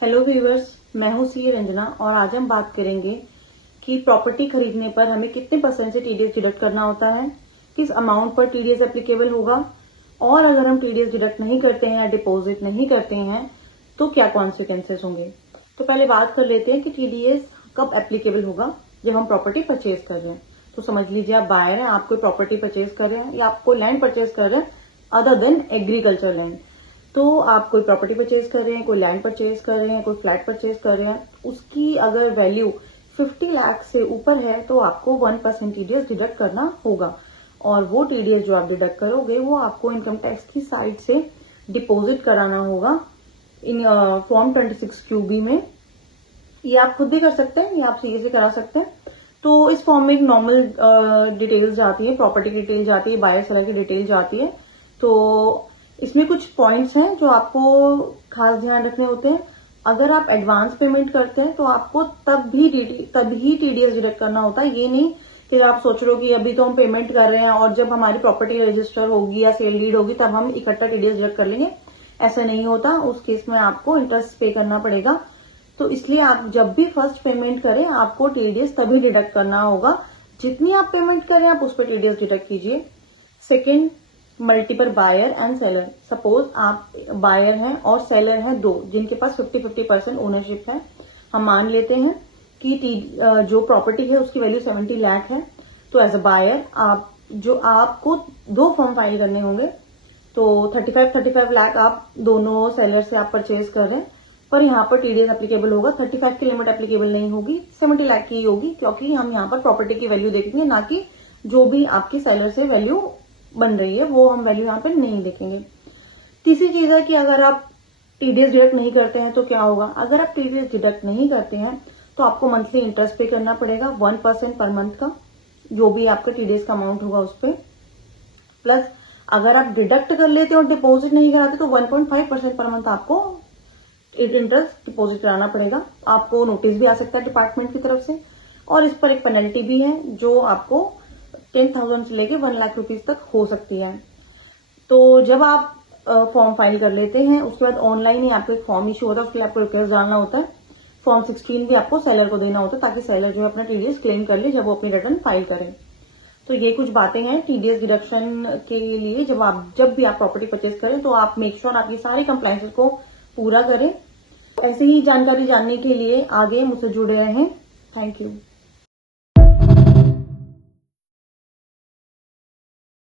Hello viewers, मैं हूं सी रंजना और आज हम बात करेंगे कि प्रॉपर्टी खरीदने पर हमें कितने परसेंट से टीडीएस डिडक्ट करना होता है, किस अमाउंट पर टीडीएस एप्लीकेबल होगा और अगर हम टीडीएस डिडक्ट नहीं करते हैं या डिपॉजिट नहीं करते हैं तो क्या कॉन्सिक्वेंसेस होंगे। तो पहले बात कर लेते हैं कि टीडीएस कब एप्लीकेबल होगा। जब हम प्रॉपर्टी परचेज कर रहे हैं तो समझ लीजिए आप बायर हैं, आप कोई प्रॉपर्टी परचेज कर रहे हैं या आप कोई लैंड परचेज कर रहे हैं अदर देन एग्रीकल्चर लैंड। तो आप कोई प्रॉपर्टी परचेज कर रहे हैं, कोई लैंड परचेज कर रहे हैं, कोई फ्लैट परचेज कर रहे हैं, उसकी अगर वैल्यू 50 लाख से ऊपर है तो आपको 1% टीडीएस डिडक्ट करना होगा और वो टीडीएस जो आप डिडक्ट करोगे वो आपको इनकम टैक्स की साइड से डिपॉजिट कराना होगा इन फॉर्म 26 QB में। ये आप खुद भी कर सकते हैं या आप सीए से करा सकते हैं। तो इस फॉर्म में एक नॉर्मल डिटेल्स जाती है, प्रॉपर्टी डिटेल जाती है, बायर सेलर की डिटेल जाती है। तो इसमें कुछ पॉइंट्स हैं जो आपको खास ध्यान रखने होते हैं। अगर आप एडवांस पेमेंट करते हैं तो आपको तभी टीडीएस डिडक्ट करना होता है। ये नहीं कि आप सोच रहे हो कि अभी तो हम पेमेंट कर रहे हैं और जब हमारी प्रॉपर्टी रजिस्टर होगी या सेल डीड होगी तब हम इकट्ठा टीडीएस डिडक्ट कर लेंगे। ऐसा नहीं होता, उस केस में आपको इंटरेस्ट पे करना पड़ेगा। तो इसलिए आप जब भी फर्स्ट पेमेंट करें आपको टीडीएस तभी डिडक्ट करना होगा। जितनी आप पेमेंट करें आप उस पर टीडीएस डिडक्ट कीजिए। Second, multiple buyer and seller. Suppose आप बायर हैं और सेलर हैं दो जिनके पास 50-50% ओनरशिप है। हम मान लेते हैं कि जो प्रॉपर्टी है उसकी वैल्यू 70 लाख है। तो एज अ बायर आपको दो फॉर्म फाइल करने होंगे। तो 35 लाख आप दोनों सेलर से आप परचेज कर रहे हैं, पर यहाँ पर टीडीएस एप्लीकेबल होगा। 35 की लिमिट एप्लीकेबल नहीं होगी, 70 लाख की होगी, क्योंकि हम यहाँ पर प्रॉपर्टी की वैल्यू देखेंगे, ना कि जो भी आपकी सेलर से वैल्यू बन रही है वो हम वैल्यू यहाँ पे नहीं देखेंगे। तीसरी चीज है कि अगर आप टीडीएस डिडक्ट नहीं करते हैं तो क्या होगा। अगर आप टीडीएस डिडक्ट नहीं करते हैं तो आपको मंथली इंटरेस्ट पे करना पड़ेगा 1% पर मंथ का, जो भी आपका टीडीएस का अमाउंट होगा उस पर। प्लस अगर आप डिडक्ट कर लेते हैं और डिपॉजिट नहीं कराते तो 1.5% पर मंथ आपको इंटरेस्ट डिपॉजिट कराना पड़ेगा। आपको नोटिस भी आ सकता है डिपार्टमेंट की तरफ से और इस पर एक पेनल्टी भी है जो आपको 10,000 से लेके 1 लाख रुपीज तक हो सकती है। तो जब आप फॉर्म फाइल कर लेते हैं उसके बाद ऑनलाइन ही आपको एक फॉर्म इशू होता है, उसके लिए आपको रिक्वेस्ट डालना होता है। फॉर्म 16 भी आपको सेलर को देना होता है ताकि सेलर जो है अपना टीडीएस क्लेम कर ले जब वो अपनी रिटर्न फाइल करें। तो ये कुछ बातें हैं टीडीएस डिडक्शन के लिए। जब भी आप प्रॉपर्टी परचेज करें तो आप मेक श्योर आपकी सारी कंप्लायंसेस को पूरा करें। ऐसे ही जानकारी जानने के लिए आगे मुझसे जुड़े रहें। Thank you.